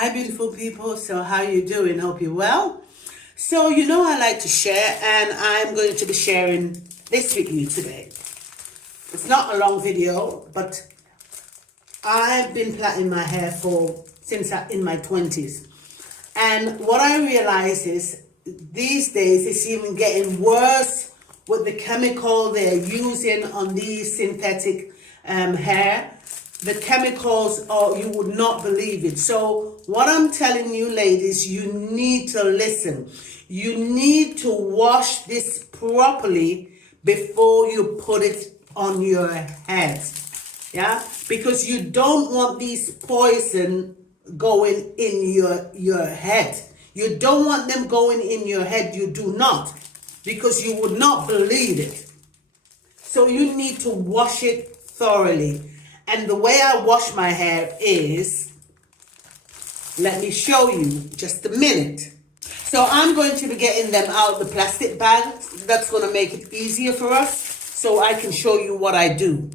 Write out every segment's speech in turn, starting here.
Hi beautiful people, so how you doing? Hope you're well. So you know I like to share, and I'm going to be sharing this with you today. It's not a long video, but I've been plaiting my hair since in my 20s. And what I realize is these days it's even getting worse with the chemical they're using on these synthetic hair. The chemicals, oh, you would not believe it. So what I'm telling you ladies, you need to listen. You need to wash this properly before you put it on your head. Yeah, because you don't want these poison going in your head. You don't want them going in your head. You do not, because you would not believe it. So you need to wash it thoroughly. And the way I wash my hair is, let me show you just a minute. So I'm going to be getting them out of the plastic bag. That's going to make it easier for us, so I can show you what I do.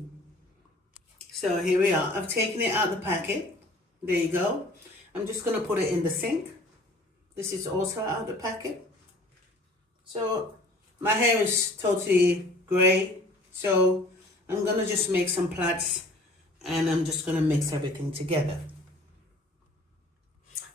So here we are. I've taken it out of the packet. There you go. I'm just going to put it in the sink. This is also out of the packet. So my hair is totally gray. So I'm going to just make some plaits, and I'm just going to mix everything together.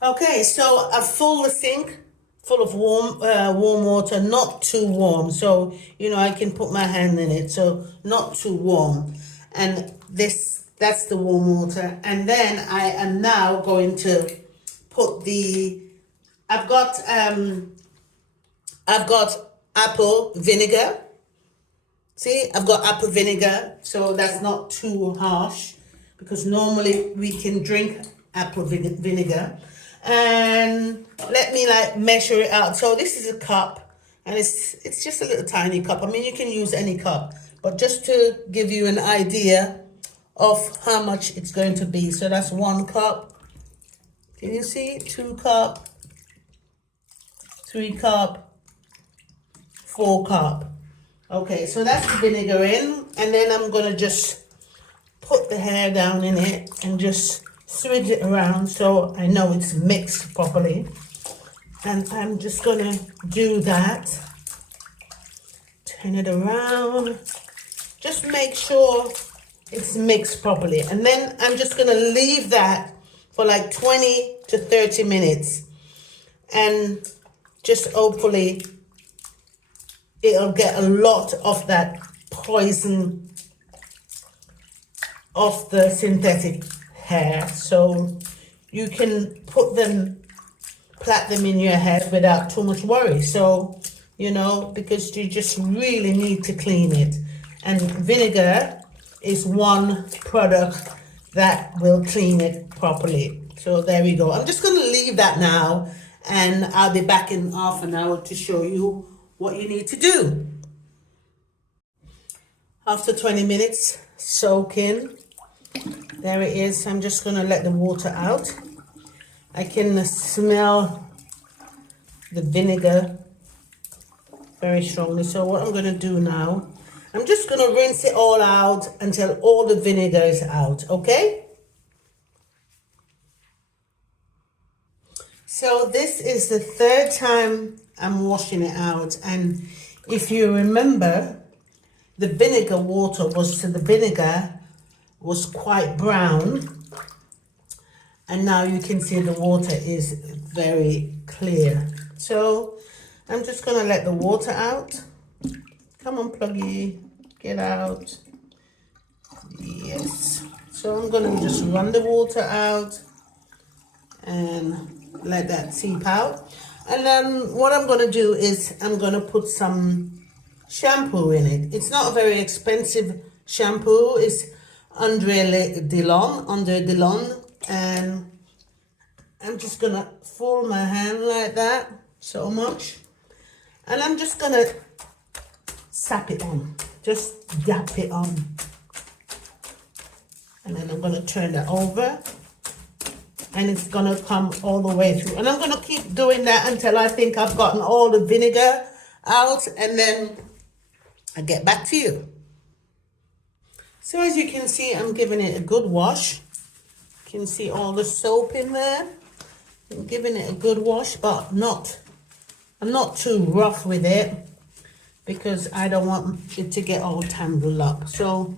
Okay, so I've filled the sink full of warm water, not too warm. So, you know, I can put my hand in it, so not too warm. And that's the warm water. And then I am now going to put I've got apple vinegar. See, I've got apple vinegar, so that's not too harsh, because normally we can drink apple vinegar. And let me measure it out. So this is a cup, and it's just a little tiny cup. I mean, you can use any cup, but just to give you an idea of how much it's going to be. So that's 1 cup. Can you see? 2 cup, 3 cup, 4 cup. Okay, so that's the vinegar in, and then I'm gonna just put the hair down in it and just switch it around so I know it's mixed properly. And I'm just gonna do that. Turn it around. Just make sure it's mixed properly. And then I'm just gonna leave that for like 20 to 30 minutes. And just hopefully it'll get a lot of that poison off the synthetic hair, so you can plait them in your head without too much worry. So, you know, because you just really need to clean it. And vinegar is one product that will clean it properly. So there we go. I'm just going to leave that now, and I'll be back in half an hour to show you what you need to do. After 20 minutes, soak in. There it is. I'm just going to let the water out. I can smell the vinegar very strongly. So what I'm going to do now, I'm just going to rinse it all out until all the vinegar is out, okay? So this is the 3rd time I'm washing it out, and if you remember, the vinegar was quite brown, and now you can see the water is very clear. So I'm just gonna let the water out. Come on, Pluggy, get out. Yes. So I'm gonna just run the water out and let that seep out. And then what I'm going to do is I'm going to put some shampoo in it. It's not a very expensive shampoo. It's Andre Delon. And I'm just going to fold my hand like that, so much. And I'm just going to sap it on. Just dap it on. And then I'm going to turn that over. And it's going to come all the way through. And I'm going to keep doing that until I think I've gotten all the vinegar out. And then I'll get back to you. So as you can see, I'm giving it a good wash. You can see all the soap in there. I'm giving it a good wash, but I'm not too rough with it because I don't want it to get all tangled up. So,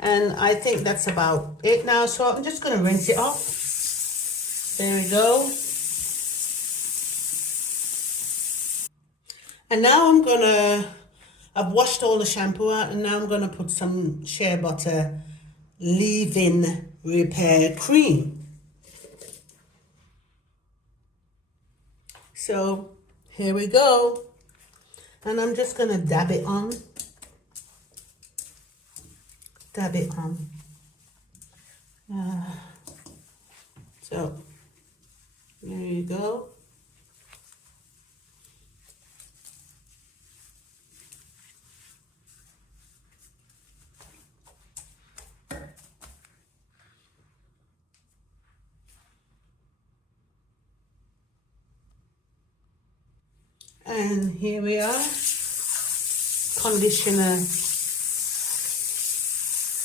and I think that's about it now. So I'm just going to rinse it off. There we go. And now I've washed all the shampoo out, and now I'm going to put some shea butter leave-in repair cream. So here we go. And I'm just going to dab it on. Dab it on. So there you go. And here we are. Conditioner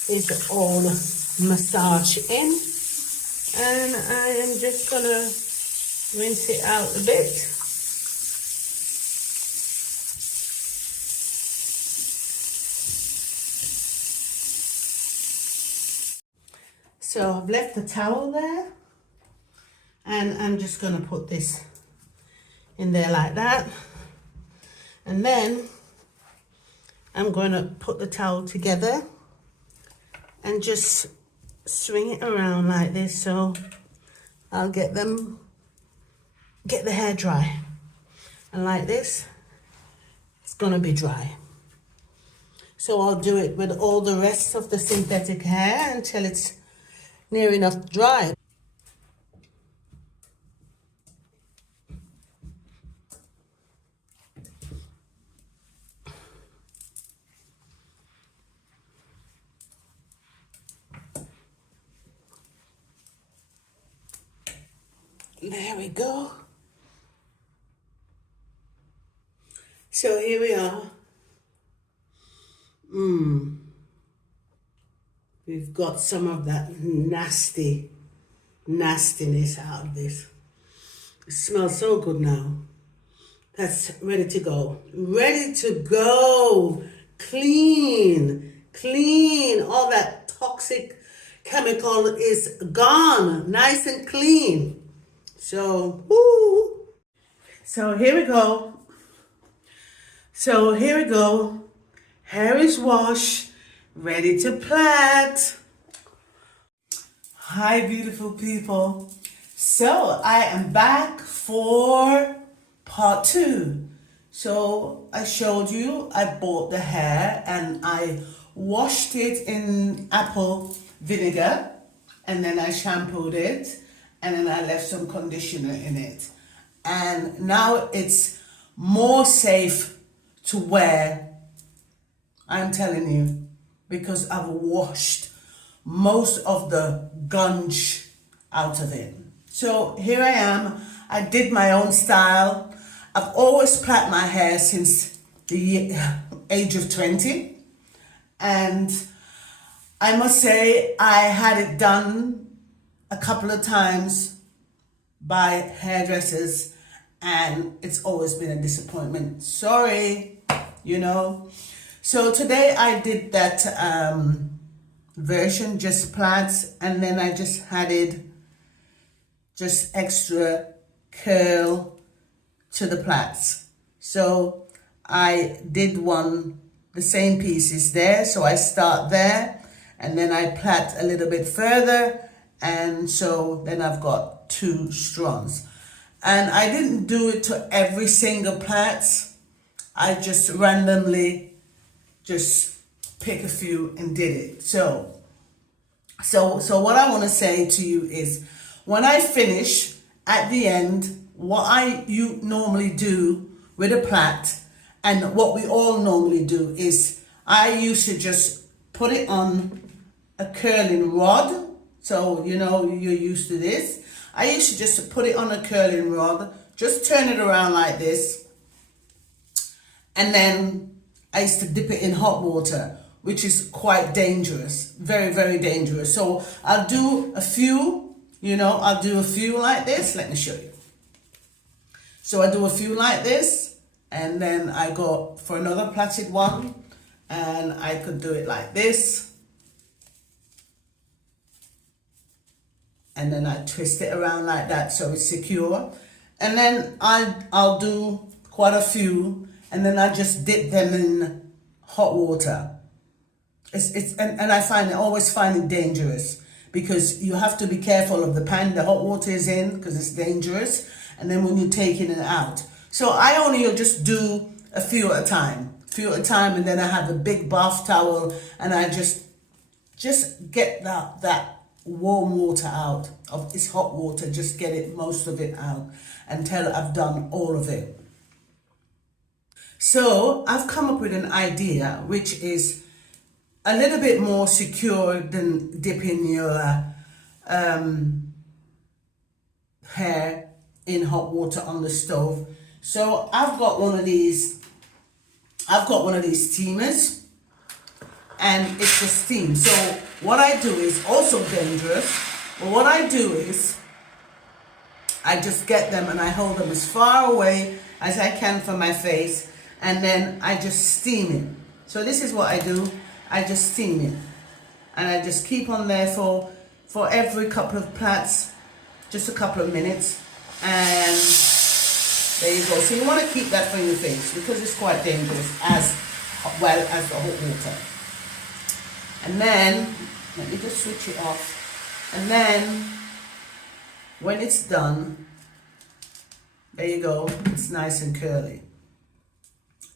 is all massaged in. And I am just gonna rinse it out a bit. So I've left the towel there, and I'm just gonna put this in there like that. And then I'm going to put the towel together and just swing it around like this, so I'll get the hair dry. And like this, it's going to be dry. So I'll do it with all the rest of the synthetic hair until it's near enough dry. There we go. So here we are. We've got some of that nastiness out of this. It smells so good now. That's ready to go. Ready to go. Clean. All that toxic chemical is gone. Nice and clean. So, woo. So here we go. Hair is washed, ready to plait. Hi, beautiful people. So I am back for part 2. So I showed you I bought the hair and I washed it in apple vinegar, and then I shampooed it, and then I left some conditioner in it. And now it's more safe to wear, I'm telling you, because I've washed most of the gunge out of it. So here I am. I did my own style. I've always plait my hair since the age of 20. And I must say I had it done a couple of times by hairdressers, and it's always been a disappointment. Sorry, you know. So today I did that version, just plaits, and then I just added just extra curl to the plaits. So I did the same pieces there. So I start there, and then I plait a little bit further, and so then I've got 2 strands. And I didn't do it to every single plait. I just randomly just pick a few and did it. So what I want to say to you is, when I finish at the end, what you normally do with a plait, and what we all normally do, is I used to just put it on a curling rod. So, you know, you're used to this. I used to just put it on a curling rod, just turn it around like this, and then I used to dip it in hot water, which is quite dangerous, very, very dangerous. So I'll do a few You know, I'll do a few like this. Let me show you. So I do a few like this, and then I go for another plaited one, and I could do it like this. And then I twist it around like that so it's secure. And then I'll do quite a few, and then I just dip them in hot water. And I always find it dangerous, because you have to be careful of the pan the hot water is in, because it's dangerous. And then when you're taking it out. So I only just do a few at a time, and then I have a big bath towel, and I just get that warm water out of this hot water, just get it, most of it out, until I've done all of it. So I've come up with an idea which is a little bit more secure than dipping your hair in hot water on the stove. So I've got one of these steamers, and it's a steam. So what I do is also dangerous, but what I do is I just get them and I hold them as far away as I can from my face, and then I just steam it. So this is what I do. I just steam it, and I just keep on there for every couple of plaits, just a couple of minutes, and there you go. So you want to keep that from your face, because it's quite dangerous as well as the hot water. And then let me just switch it off, and then when it's done, there you go, it's nice and curly.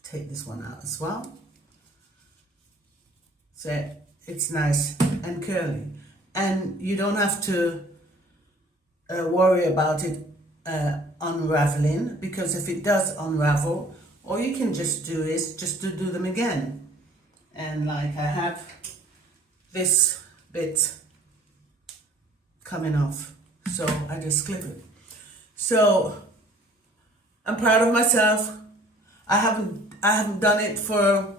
Take this one out as well. So it's nice and curly, and you don't have to worry about it unraveling, because if it does unravel, all you can just do is just to do them again. And like I have this bit coming off, so I just clip it. So I'm proud of myself. I haven't done it for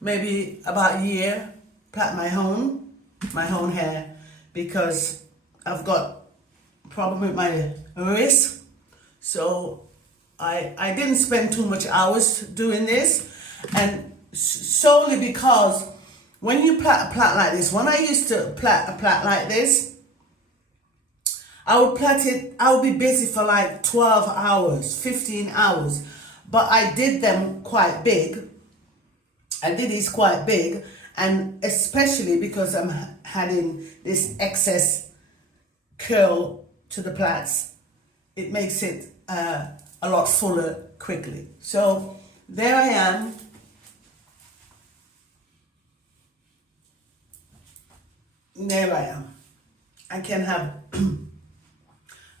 maybe about a year, plait my own hair, because I've got a problem with my wrist. So I didn't spend too much hours doing this, and solely because when you plait a plait like this, when I used to plait a plait like this, I would plait it, I would be busy for like 12 hours, 15 hours, but I did them quite big. I did these quite big, and especially because I'm adding this excess curl to the plaits, it makes it a lot fuller quickly. So there I am. There I am. I can have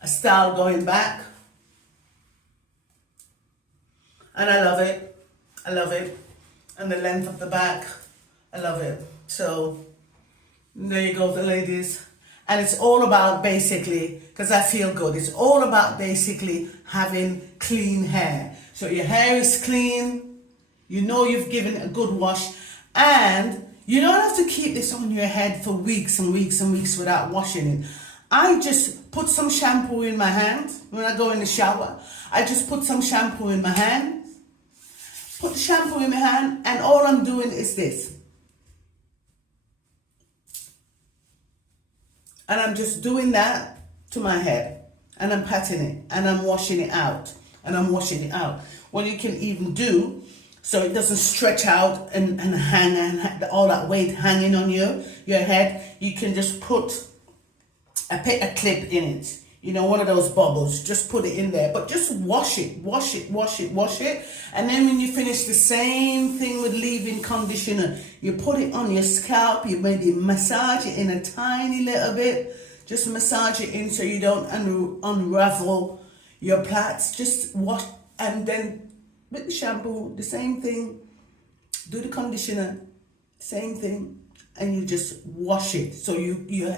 a style going back, and I love it. I love it. And the length of the back, I love it. So there you go, the ladies. And it's all about basically, because I feel good, it's all about basically having clean hair. So your hair is clean, you know you've given a good wash, and you don't have to keep this on your head for weeks and weeks and weeks without washing it. I just put some shampoo in my hand when I go in the shower. I just put some shampoo in my hand, put the shampoo in my hand, and all I'm doing is this. And I'm just doing that to my head, and I'm patting it, and I'm washing it out, and I'm washing it out. What you can even do, so it doesn't stretch out and hang, and all that weight hanging on your head, you can just put a clip in it. You know, one of those bubbles, just put it in there, but just wash it, wash it, wash it, wash it. And then when you finish, the same thing with leave-in conditioner. You put it on your scalp, you maybe massage it in a tiny little bit, just massage it in so you don't unravel your plaits. Just wash, and then with the shampoo, the same thing, do the conditioner, same thing. And you just wash it. So you're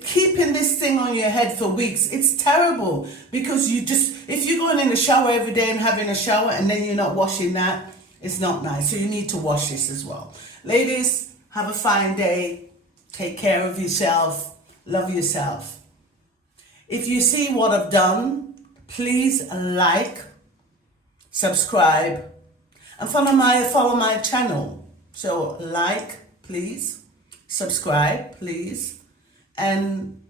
keeping this thing on your head for weeks. It's terrible, because if you're going in the shower every day and having a shower and then you're not washing that, it's not nice. So you need to wash this as well. Ladies, have a fine day. Take care of yourself. Love yourself. If you see what I've done, please like, subscribe, and follow my channel. So like, please, subscribe, please, and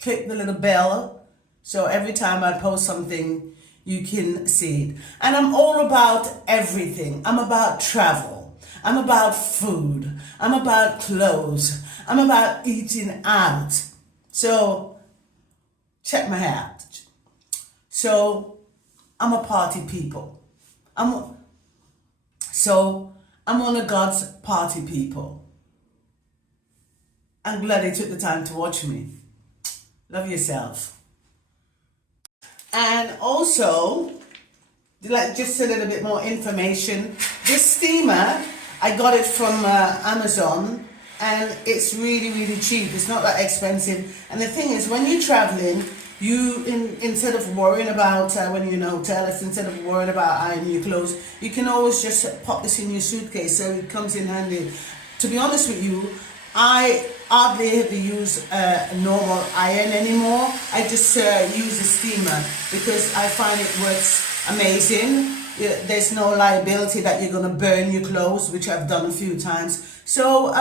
click the little bell so every time I post something, you can see it. And I'm all about everything. I'm about travel. I'm about food. I'm about clothes. I'm about eating out. So check my hat. So I'm a party people. I'm one of God's party people. I'm glad they took the time to watch me. Love yourself. And also, like just a little bit more information. This steamer, I got it from Amazon, and it's really, really cheap. It's not that expensive. And the thing is, when you're traveling, instead of worrying about when you're in a hotel, instead of worrying about ironing your clothes, you can always just pop this in your suitcase, so it comes in handy. To be honest with you, I hardly ever use a normal iron anymore. I just use a steamer because I find it works amazing. There's no liability that you're going to burn your clothes, which I've done a few times. So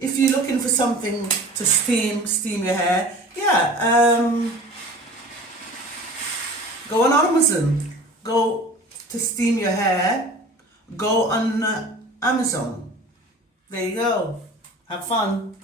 if you're looking for something to steam your hair, go on Amazon. Go to steam your hair. Go on Amazon. There you go. Have fun.